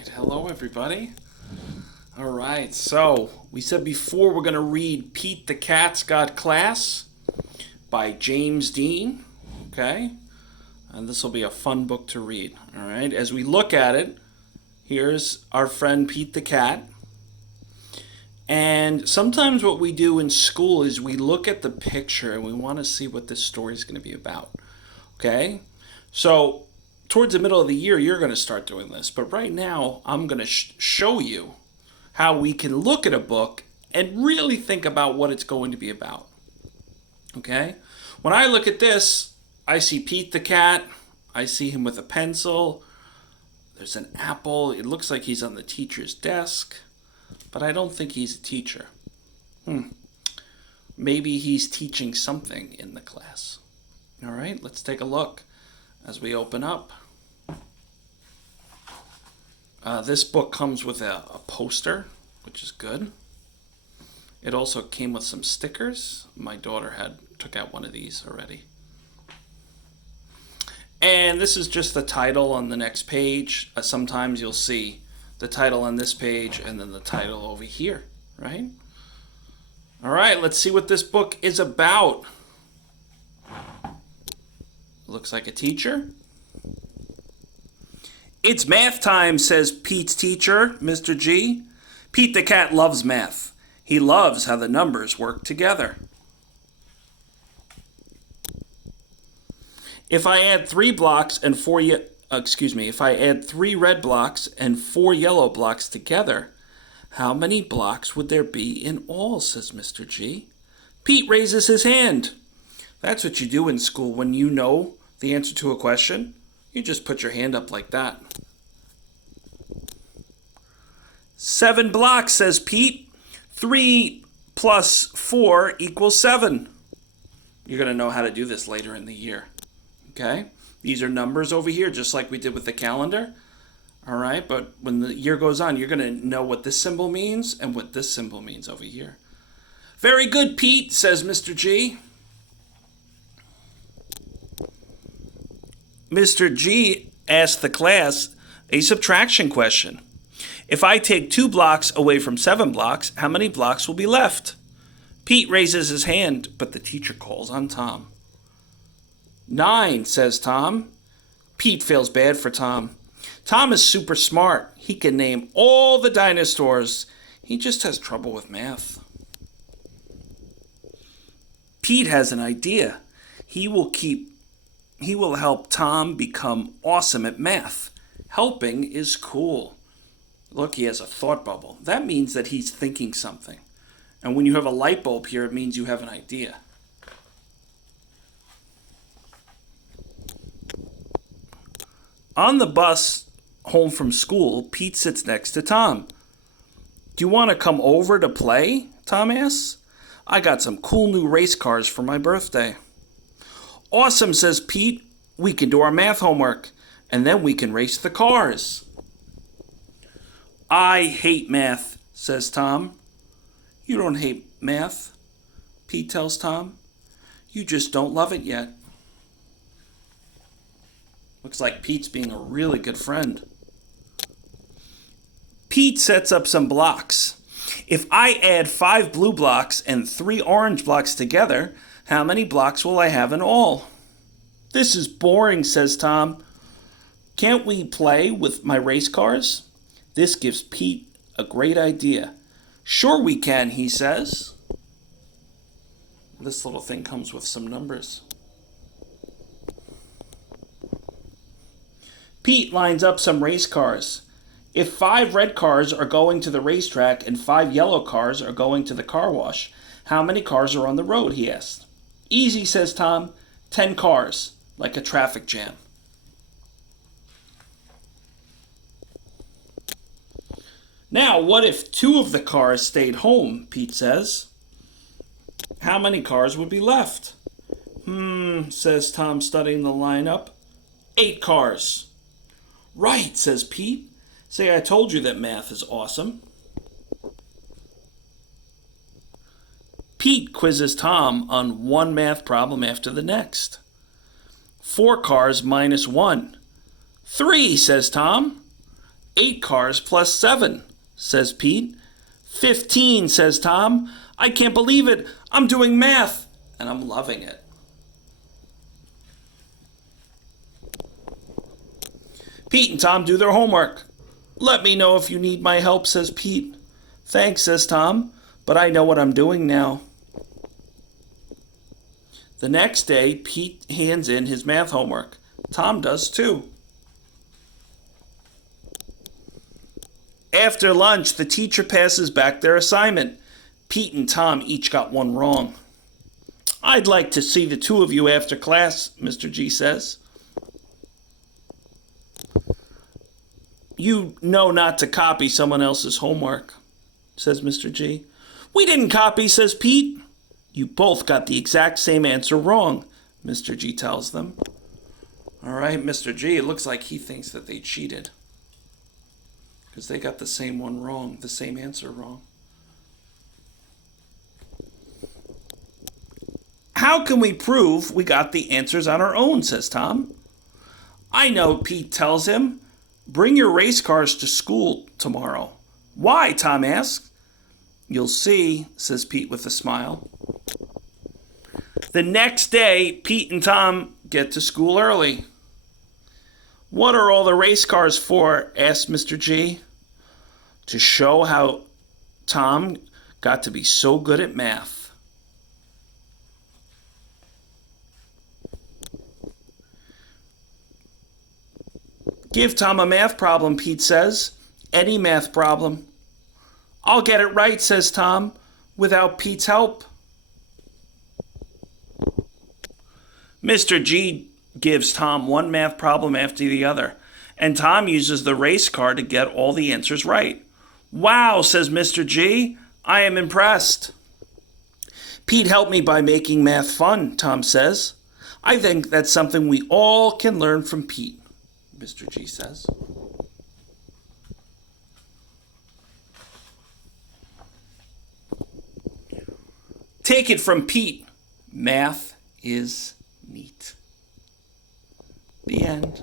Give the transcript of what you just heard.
right, hello everybody. All right, so we said before we're going to read Pete the Cat's Got Class by James Dean, okay? And this will be a fun book to read, all right? As we look at it, here's our friend Pete the Cat. And sometimes what we do in school is we look at the picture and we want to see what this story is going to be about, okay? So towards the middle of the year, you're going to start doing this. But right now, I'm going to show you how we can look at a book and really think about what it's going to be about. Okay? When I look at this, I see Pete the Cat. I see him with a pencil. There's an apple. It looks like he's on the teacher's desk. But I don't think he's a teacher. Maybe he's teaching something in the class. All right, let's take a look as we open up. This book comes with a poster, which is good. It also came with some stickers. My daughter took out one of these already. And this is just the title on the next page. Sometimes you'll see the title on this page and then the title over here, right? All right, let's see what this book is about. Looks like a teacher. It's math time, says Pete's teacher, Mr. G. Pete the Cat loves math. He loves how the numbers work together. If I add three red blocks and four yellow blocks together, how many blocks would there be in all, says Mr. G. Pete raises his hand. That's what you do in school when you know the answer to a question. You just put your hand up like that. 7 blocks, says Pete. 3 plus 4 equals 7. You're going to know how to do this later in the year. Okay? These are numbers over here, just like we did with the calendar. All right? But when the year goes on, you're going to know what this symbol means and what this symbol means over here. Very good, Pete, says Mr. G. Mr. G asked the class a subtraction question. If I take 2 blocks away from 7 blocks, how many blocks will be left? Pete raises his hand, but the teacher calls on Tom. 9, says Tom. Pete feels bad for Tom. Tom is super smart. He can name all the dinosaurs. He just has trouble with math. Pete has an idea. He will help Tom become awesome at math. Helping is cool. Look, he has a thought bubble. That means that he's thinking something. And when you have a light bulb here, it means you have an idea. On the bus home from school, Pete sits next to Tom. Do you want to come over to play? Tom asks. I got some cool new race cars for my birthday. Awesome, says Pete. We can do our math homework, and then we can race the cars. I hate math, says Tom. You don't hate math, Pete tells Tom. You just don't love it yet. Looks like Pete's being a really good friend. Pete sets up some blocks. If I add 5 blue blocks and 3 orange blocks together, how many blocks will I have in all? This is boring, says Tom. Can't we play with my race cars? This gives Pete a great idea. Sure we can, he says. This little thing comes with some numbers. Pete lines up some race cars. If 5 red cars are going to the racetrack and 5 yellow cars are going to the car wash, how many cars are on the road, he asks. Easy, says Tom. 10 cars, like a traffic jam. Now, what if 2 of the cars stayed home, Pete says. How many cars would be left? Says Tom, studying the lineup. 8 cars. Right, says Pete. Say, I told you that math is awesome. Pete quizzes Tom on one math problem after the next. 4 cars minus 1. 3, says Tom. 8 cars plus 7, says Pete. 15, says Tom. I can't believe it. I'm doing math, and I'm loving it. Pete and Tom do their homework. Let me know if you need my help, says Pete. Thanks, says Tom, but I know what I'm doing now. The next day, Pete hands in his math homework. Tom does too. After lunch, the teacher passes back their assignment. Pete and Tom each got one wrong. I'd like to see the two of you after class, Mr. G says. You know not to copy someone else's homework, says Mr. G. We didn't copy, says Pete. You both got the exact same answer wrong, Mr. G tells them. All right, Mr. G, it looks like he thinks that they cheated, because they got the same one wrong, the same answer wrong. How can we prove we got the answers on our own, says Tom. I know, Pete tells him. Bring your race cars to school tomorrow. Why? Tom asks. You'll see, says Pete with a smile. The next day, Pete and Tom get to school early. What are all the race cars for? Asked Mr. G. To show how Tom got to be so good at math. Give Tom a math problem, Pete says. Any math problem. I'll get it right, says Tom, without Pete's help. Mr. G gives Tom one math problem after the other, and Tom uses the race car to get all the answers right. Wow, says Mr. G, I am impressed. Pete helped me by making math fun, Tom says. I think that's something we all can learn from Pete, Mr. G says. Take it from Pete. Math is neat. The end.